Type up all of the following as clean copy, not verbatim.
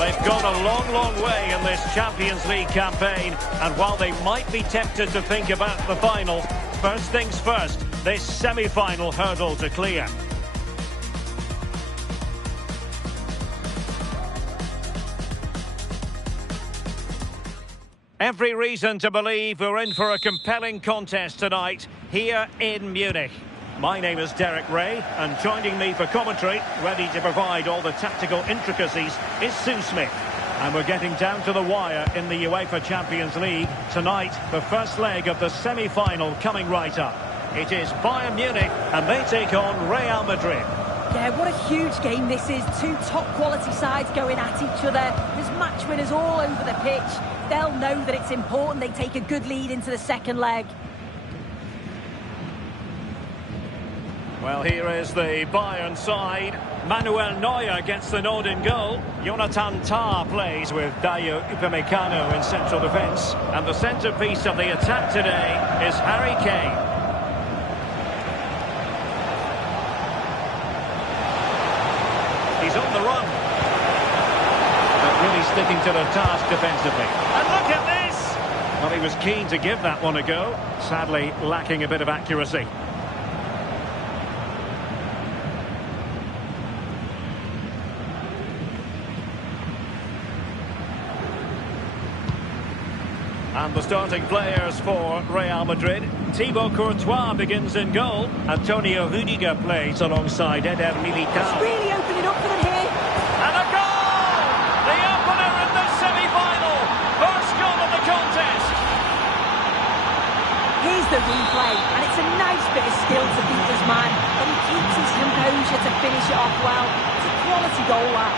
They've gone a long, long way in this Champions League campaign, and while they might be tempted to think about the final, first things first, this semi-final hurdle to clear. Every reason to believe we're in for a compelling contest tonight here in Munich. My name is Derek Ray, and joining me for commentary, ready to provide all the tactical intricacies, is Sue Smith. And we're getting down to the wire in the UEFA Champions League. Tonight, the first leg of the semi-final coming right up. It is Bayern Munich, and they take on Real Madrid. Yeah, what a huge game this is. Two top-quality sides going at each other. There's match winners all over the pitch. They'll know that it's important they take a good lead into the second leg. Well, here is the Bayern side. Manuel Neuer gets the nod in goal. Jonathan Tah plays with Dayo Upamecano in central defence. And the centrepiece of the attack today is Harry Kane. He's on the run. But really sticking to the task defensively. And look at this! Well, he was keen to give that one a go. Sadly, lacking a bit of accuracy. And the starting players for Real Madrid. Thibaut Courtois begins in goal. Antonio Rudiger plays alongside Eder Militao. It's really opening up for them here. And a goal! The opener in the semi-final. First goal of the contest. Here's the replay, and it's a nice bit of skill to beat this man. But he keeps his composure to finish it off well. It's a quality goal, that.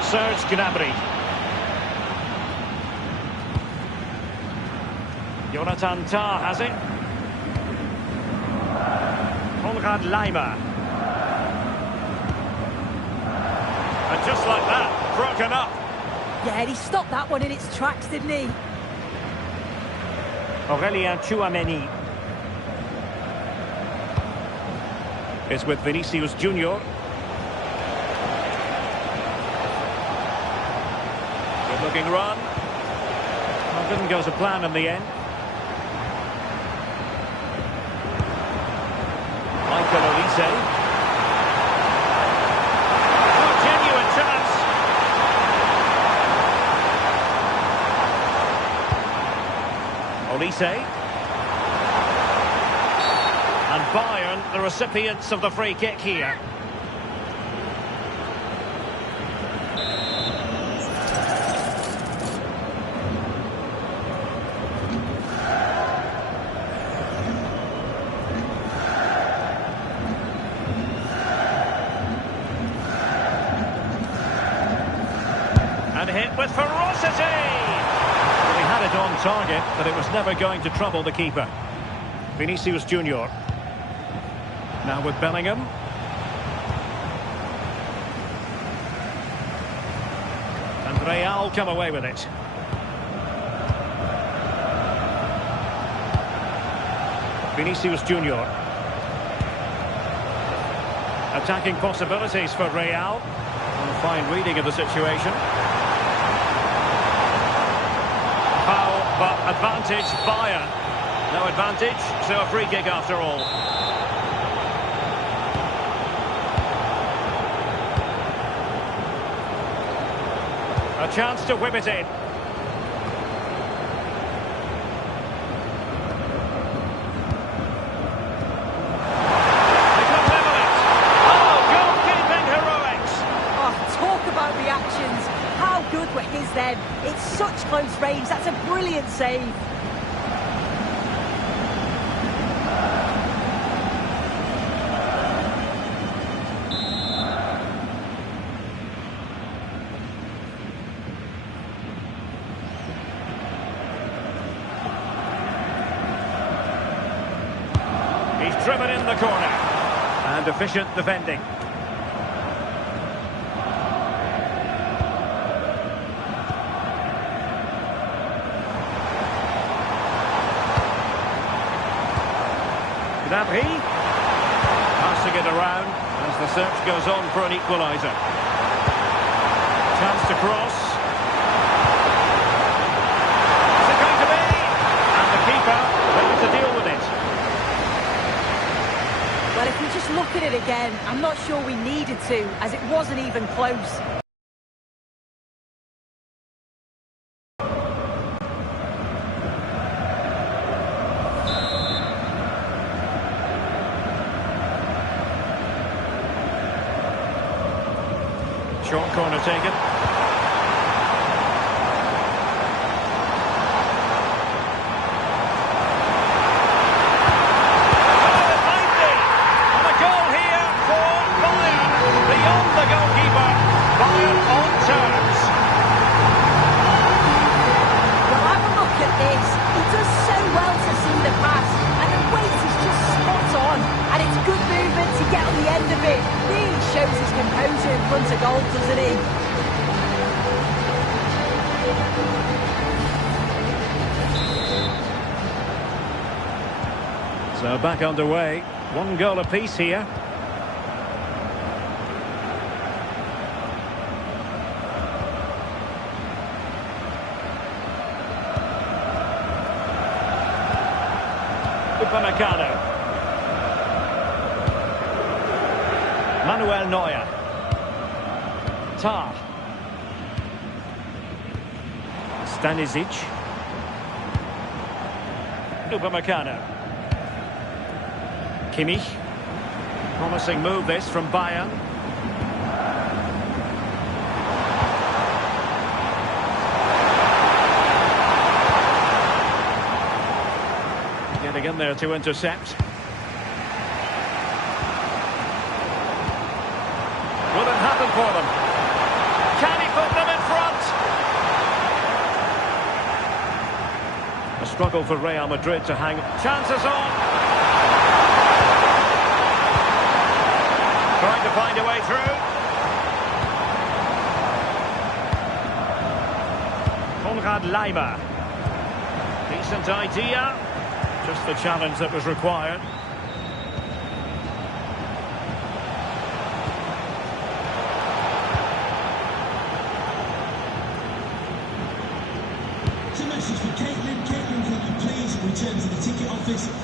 Serge Gnabry. Jonathan Tah has it. Konrad Laimer. And just like that, broken up. Yeah, he stopped that one in its tracks, didn't he? Aurelien Tchouameni. It's with Vinicius Junior. Good looking run. Well, didn't go to plan in the end. Oh, genuine chance. Olise. And Bayern, the recipients of the free kick here. And hit with ferocity! Well, he had it on target, but it was never going to trouble the keeper. Vinicius Junior. Now with Bellingham. And Real come away with it. Vinicius Junior. Attacking possibilities for Real. A fine reading of the situation. Foul, but advantage Bayern. No advantage, so a free kick after all. A chance to whip it in. They could level it. Oh, goalkeeping heroics. Oh, talk about reactions. How good were his then? It's such close range. That's a brilliant save. He's driven in the corner. And efficient defending. Gnabry passing it around as the search goes on for an equaliser. Chance to cross. Is it going to be? And the keeper ready to deal with it. Well, if you just look at it again, I'm not sure we needed to, as it wasn't even close. Short corner taken. In front of goal, doesn't he? So back underway. 1 goal apiece here. Upamecano. Manuel Neuer. Tar. Stanisic. Upamecano. Kimmich. Promising move this from Bayern. Getting in there to intercept. Will it happen for them? Can he put them in front? A struggle for Real Madrid to hang. Chances on. Trying to find a way through. Konrad Laimer. Decent idea. Just the challenge that was required.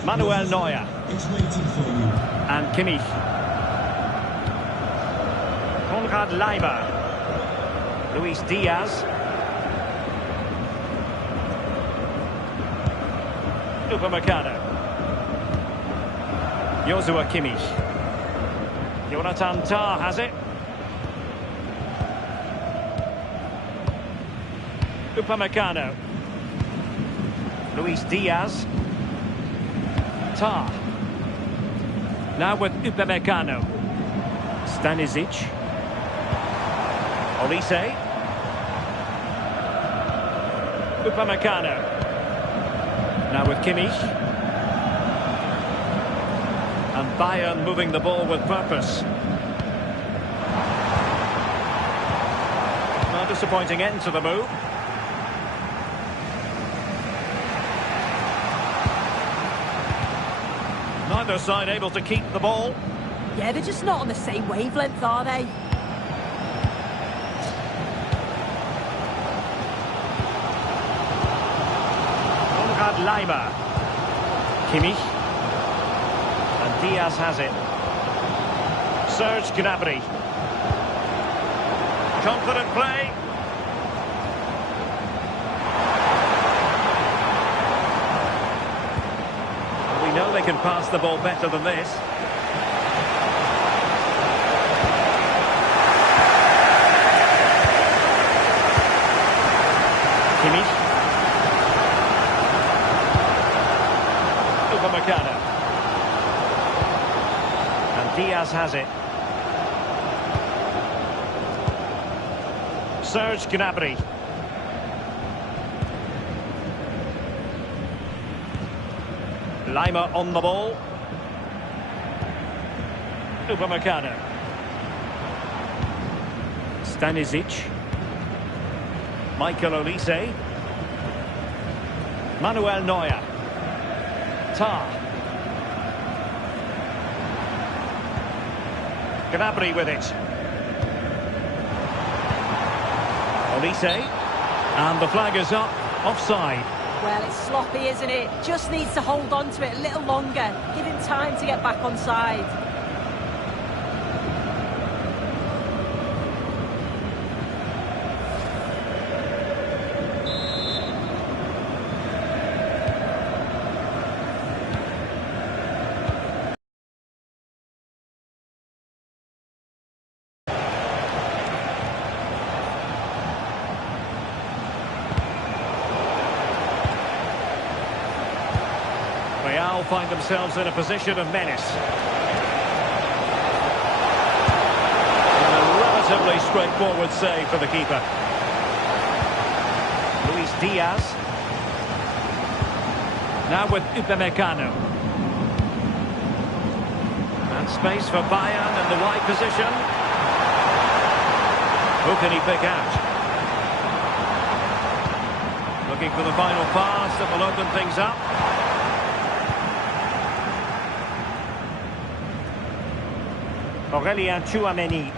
Manuel Neuer. It's waiting for you. And Kimmich. Konrad Laimer. Luis Diaz. Upamecano. Joshua Kimmich. Jonathan Tah has it. Upamecano. Luis Diaz. Tah. Now with Upamecano. Stanisic. Olise. Upamecano. Now with Kimmich. And Bayern moving the ball with purpose. Well, disappointing end to the move. Neither side able to keep the ball. Yeah, they're just not on the same wavelength, are they? Konrad Laimer. Kimmich. And Diaz has it. Serge Gnabry. Confident play. We know they can pass the ball better than this. Kimmich. Upamecano. And Diaz has it. Serge Gnabry. Laimer on the ball. Upamecano. Stanisic. Michael Olise. Manuel Neuer. Tah. Gnabry with it. Olise. And the flag is up. Offside. Well, it's sloppy, isn't it? Just needs to hold on to it a little longer. Give him time to get back on side. Real find themselves in a position of menace. And a relatively straightforward save for the keeper. Luis Diaz. Now with Upamecano. And space for Bayern in the wide position. Who can he pick out? Looking for the final pass that will open things up. Aurélien Tchouaméni.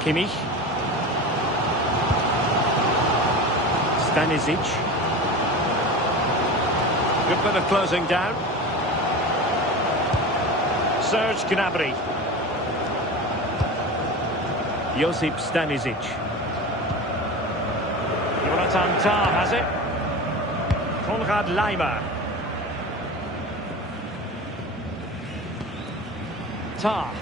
Kimmich. Stanisic. Good bit of closing down. Serge Gnabry. Josip Stanisic. Jonathan Tah has it. Konrad Laimer. Tah.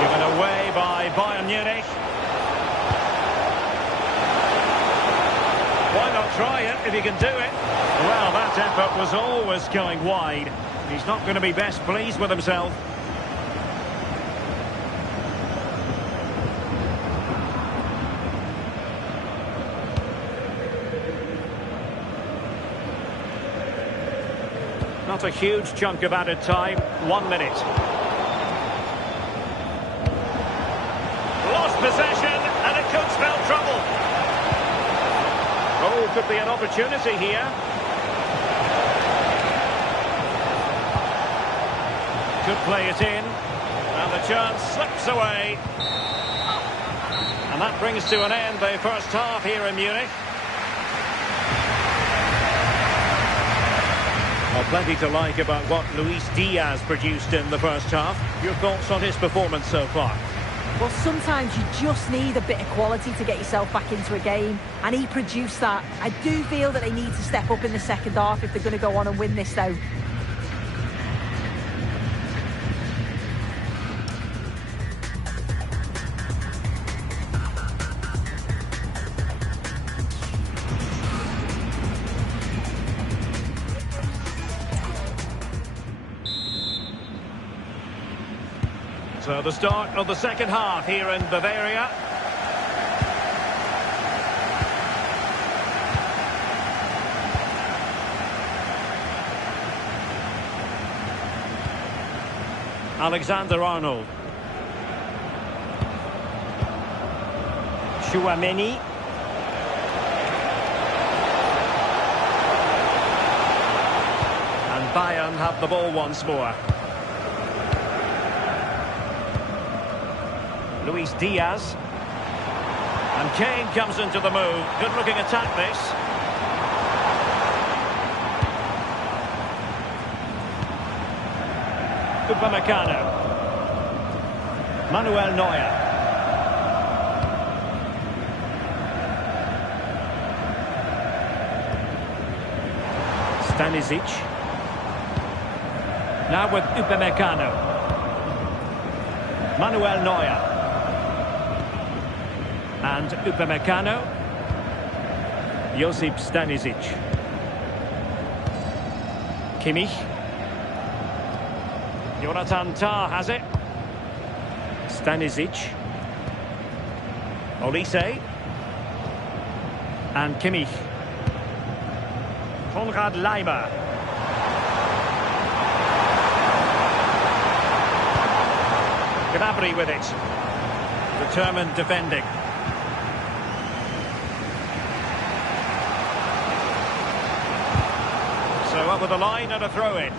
Given away by Bayern Munich. Why not try it if you can do it? Well, that effort was always going wide. He's not going to be best pleased with himself. Not a huge chunk of added time. 1 minute. Lost possession, and it could spell trouble. Oh, could be an opportunity here. Could play it in, and the chance slips away. And that brings to an end the first half here in Munich. Well, plenty to like about what Luis Diaz produced in the first half. Your thoughts on his performance so far? Well, sometimes you just need a bit of quality to get yourself back into a game, and he produced that. I do feel that they need to step up in the second half if they're going to go on and win this, though. So the start of the second half here in Bavaria. Alexander-Arnold. Tchouaméni. And Bayern have the ball once more. Luis Diaz. And Kane comes into the move. Good looking attack this. Upamecano. Manuel Neuer. Stanisic. Now with Upamecano. Manuel Neuer. And Upamecano. Josip Stanisic. Kimmich. Jonathan Tah has it. Stanisic. Olise. And Kimmich. Konrad Laimer. Gnabry with it. Determined defending. So up with a line and a throw-in.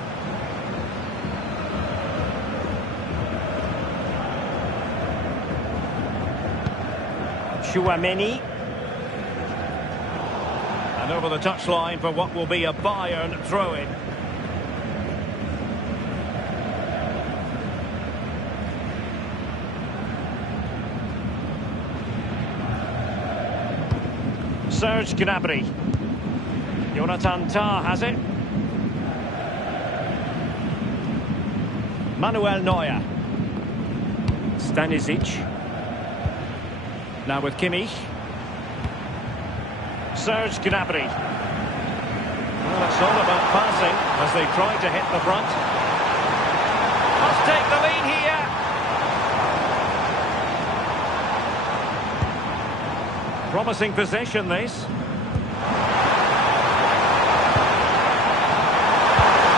Chouameni. And over the touchline for what will be a Bayern throw-in. Serge Gnabry. Jonathan Tah has it. Manuel Neuer. Stanisic. Now with Kimmich. Serge Gnabry. Well, it's all about passing as they try to hit the front. Must take the lead here. Promising possession, this.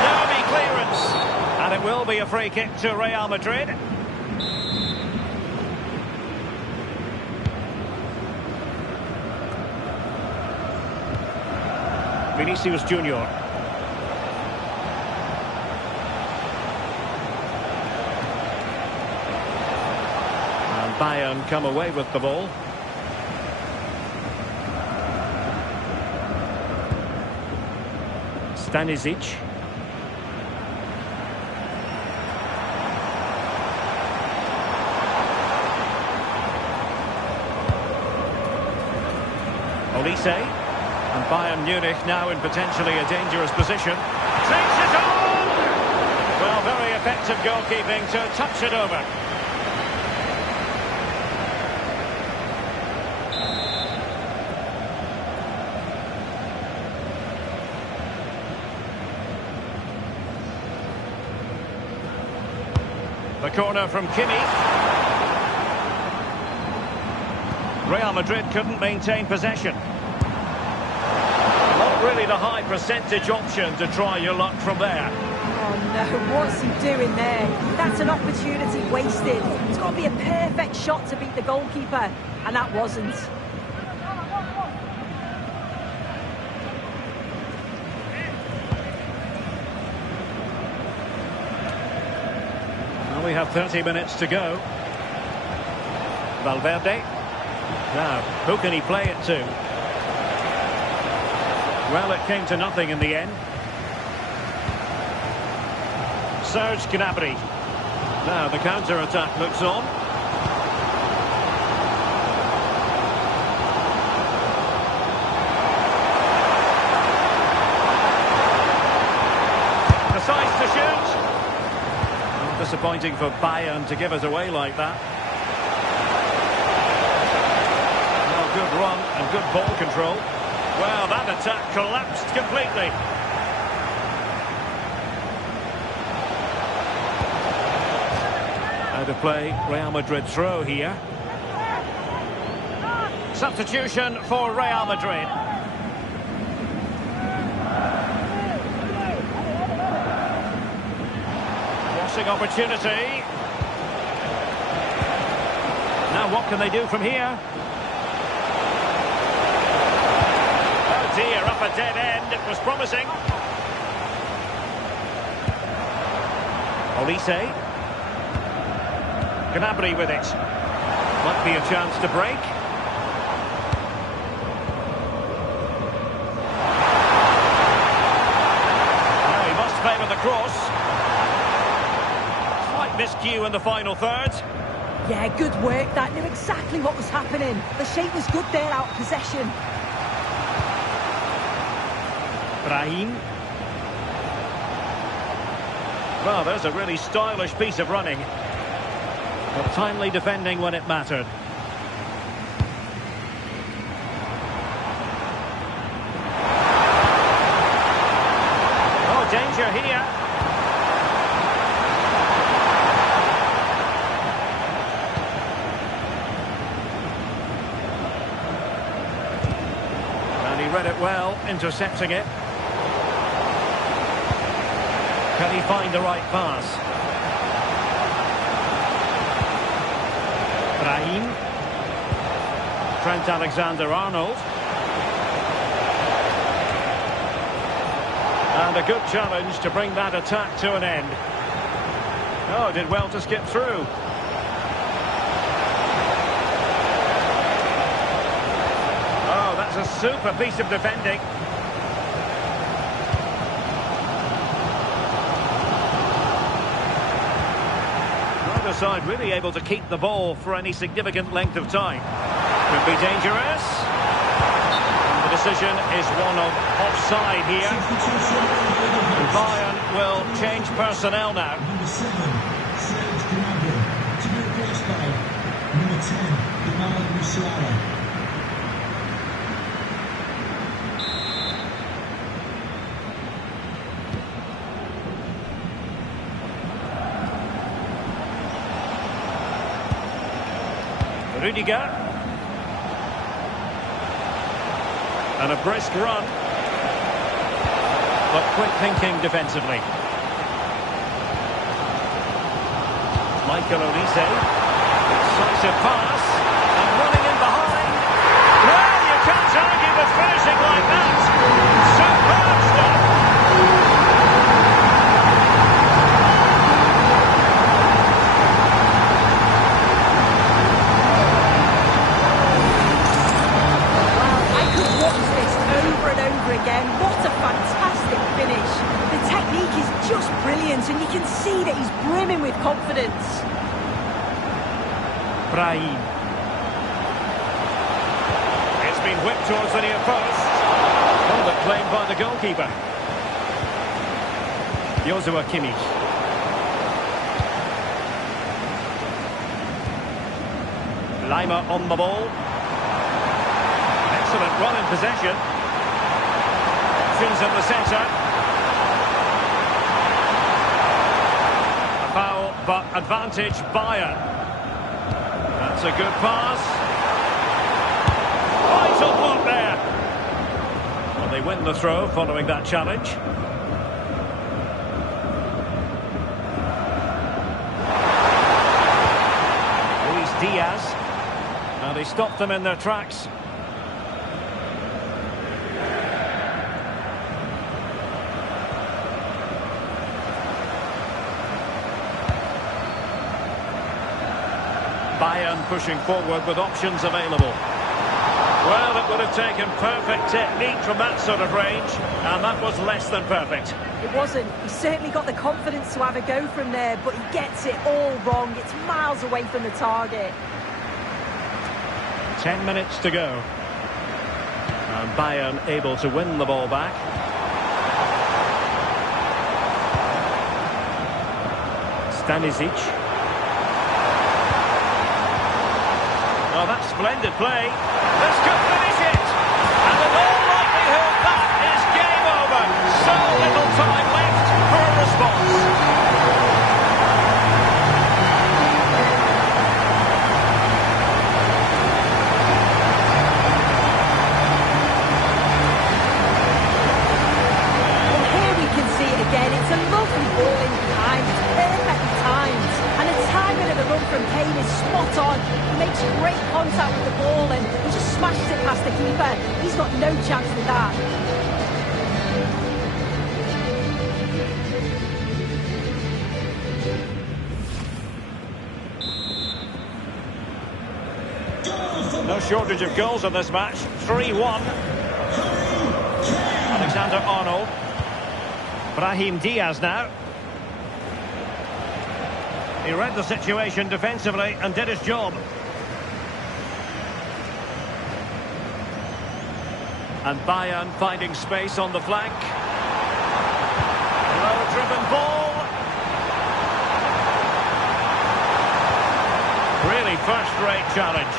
Nervy clearance. And it will be a free kick to Real Madrid. Vinicius Junior. And Bayern come away with the ball. Stanisic. Olise. And Bayern Munich now in potentially a dangerous position. Takes it on! Well, very effective goalkeeping to touch it over. The corner from Kimmich. Real Madrid couldn't maintain possession. Not really the high percentage option to try your luck from there. Oh no, what's he doing there? That's an opportunity wasted. It's got to be a perfect shot to beat the goalkeeper, and that wasn't. Well, we have 30 minutes to go. Valverde. Now, who can he play it to? Well, it came to nothing in the end. Serge Gnabry. Now the counter-attack looks on. Decides to shoot. Well, disappointing for Bayern to give it away like that. Well, good run and good ball control. Well, that attack collapsed completely. Out of play, Real Madrid throw here. Substitution for Real Madrid. Crossing opportunity. Now what can they do from here? Dear, up a dead end. It was promising. Olise. Gnabry with it. Might be a chance to break. Now he must favour the cross. Slight miscue in the final third. Yeah, good work. That knew exactly what was happening. The shape was good there, out of possession. Brahim. Well, there's a really stylish piece of running. But timely defending when it mattered. Oh, danger here. And he read it well, intercepting it. Can he find the right pass? Brahim. Brahim. Trent Alexander-Arnold. And a good challenge to bring that attack to an end. Oh, did well to skip through. Oh, that's a super piece of defending. Neither side really able to keep the ball for any significant length of time. Could be dangerous. And the decision is one of offside here. Bayern will change personnel now. Number 7, Serge Gnabry, to be replaced by number 10, Jamal Musiala. Rudiger. And a brisk run. But quick thinking defensively. Michael Olise. Decisive pass. And running in behind. Well, you can't argue with finishing like that. Superb stuff. Again, what a fantastic finish. The technique is just brilliant and you can see that he's brimming with confidence. Brahim. It's been whipped towards the near post. Oh, but claimed by the goalkeeper. Joshua Kimmich. Lima on the ball. Excellent run in possession. In the centre. A foul, but advantage Bayern. That's a good pass. Vital block there. Well, they win the throw following that challenge. Luis Diaz. Now they stopped them in their tracks. Bayern pushing forward with options available. Well, it would have taken perfect technique from that sort of range, and that was less than perfect. It wasn't. He certainly got the confidence to have a go from there, but he gets it all wrong. It's miles away from the target. 10 minutes to go. And Bayern able to win the ball back. Stanisic. Well, that's splendid play. This could finish it. And in all likelihood, that is game over. So little time left for a response. Well, here we can see it again. It's a lovely ball in behind. It's perfectly timed. And the timing of the run from Kane is spot on. He makes great contact with the ball and he just smashes it past the keeper. He's got no chance with that. No shortage of goals in this match. 3-1. Alexander-Arnold. Brahim Diaz now. He read the situation defensively and did his job. And Bayern finding space on the flank. Low-driven ball. Really first-rate challenge.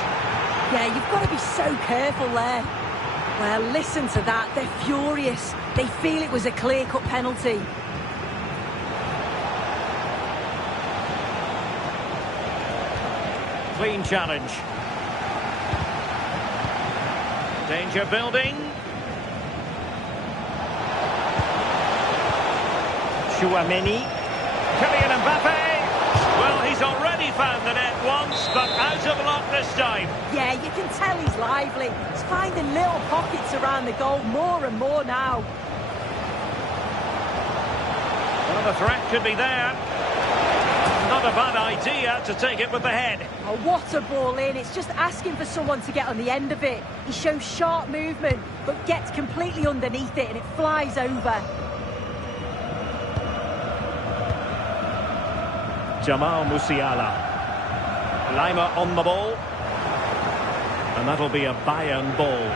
Yeah, you've got to be so careful there. Well, listen to that. They're furious. They feel it was a clear-cut penalty. Clean challenge. Danger building. Chouameni. Kylian Mbappe. Well, he's already found the net once, but out of luck this time. Yeah, you can tell he's lively. He's finding little pockets around the goal more and more now. Well, the threat could be there. Not a bad idea to take it with the head. Oh, what a ball in. It's just asking for someone to get on the end of it. He shows sharp movement, but gets completely underneath it and it flies over. Jamal Musiala. Lima on the ball. And that'll be a Bayern ball.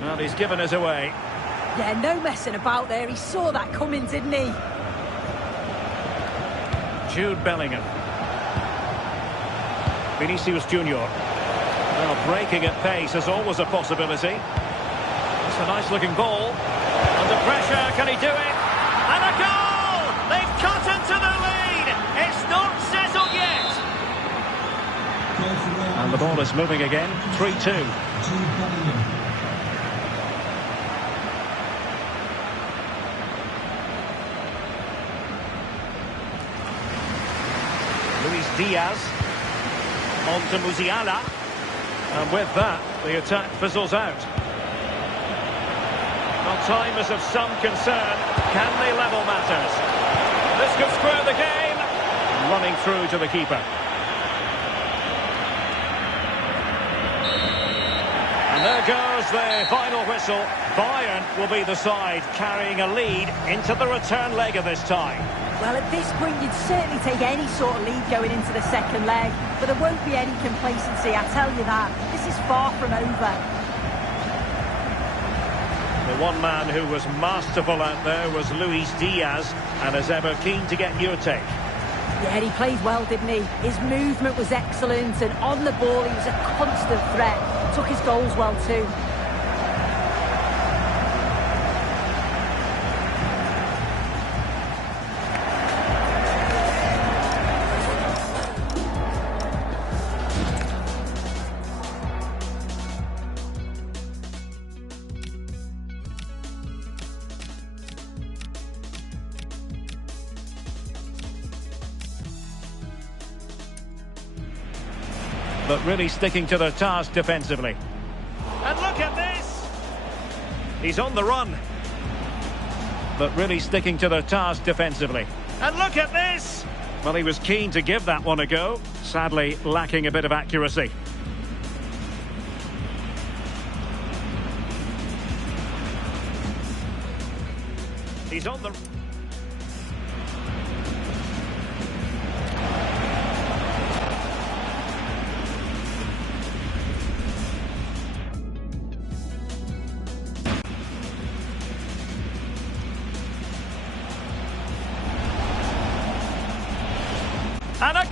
Well, he's given us away. Yeah, no messing about there. He saw that coming, didn't he? Jude Bellingham. Vinicius Junior. Well, breaking at pace is always a possibility. It's a nice-looking ball. Under pressure, can he do it? And a goal! They've cut into the lead! It's not settled yet! And the ball is moving again. 3-2. Jude Bellingham. Luis Diaz. On to Musiala. And with that, the attack fizzles out. Well, time is of some concern. Can they level matters? This could square the game. Running through to the keeper. And there goes the final whistle. Bayern will be the side carrying a lead into the return leg of this tie. Well, at this point, you'd certainly take any sort of lead going into the second leg, but there won't be any complacency, I tell you that. This is far from over. The one man who was masterful out there was Luis Diaz, and as ever, keen to get your take. Yeah, he played well, didn't he? His movement was excellent, and on the ball, he was a constant threat. Took his goals well, too. But really sticking to the task defensively. And look at this! He's on the run. But really sticking to the task defensively. And look at this! Well, he was keen to give that one a go. Sadly, lacking a bit of accuracy. He's on the... And a...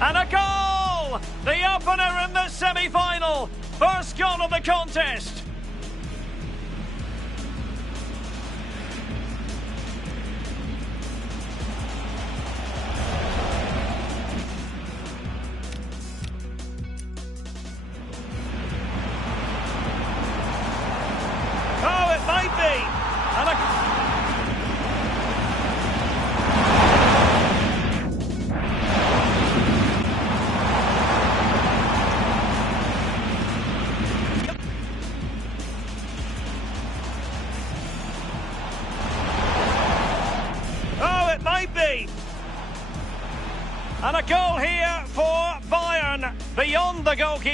And a goal! The opener in the semi-final. First goal of the contest. Oh, it might be. And a... And a goal here for Bayern, beyond the goalkeeper.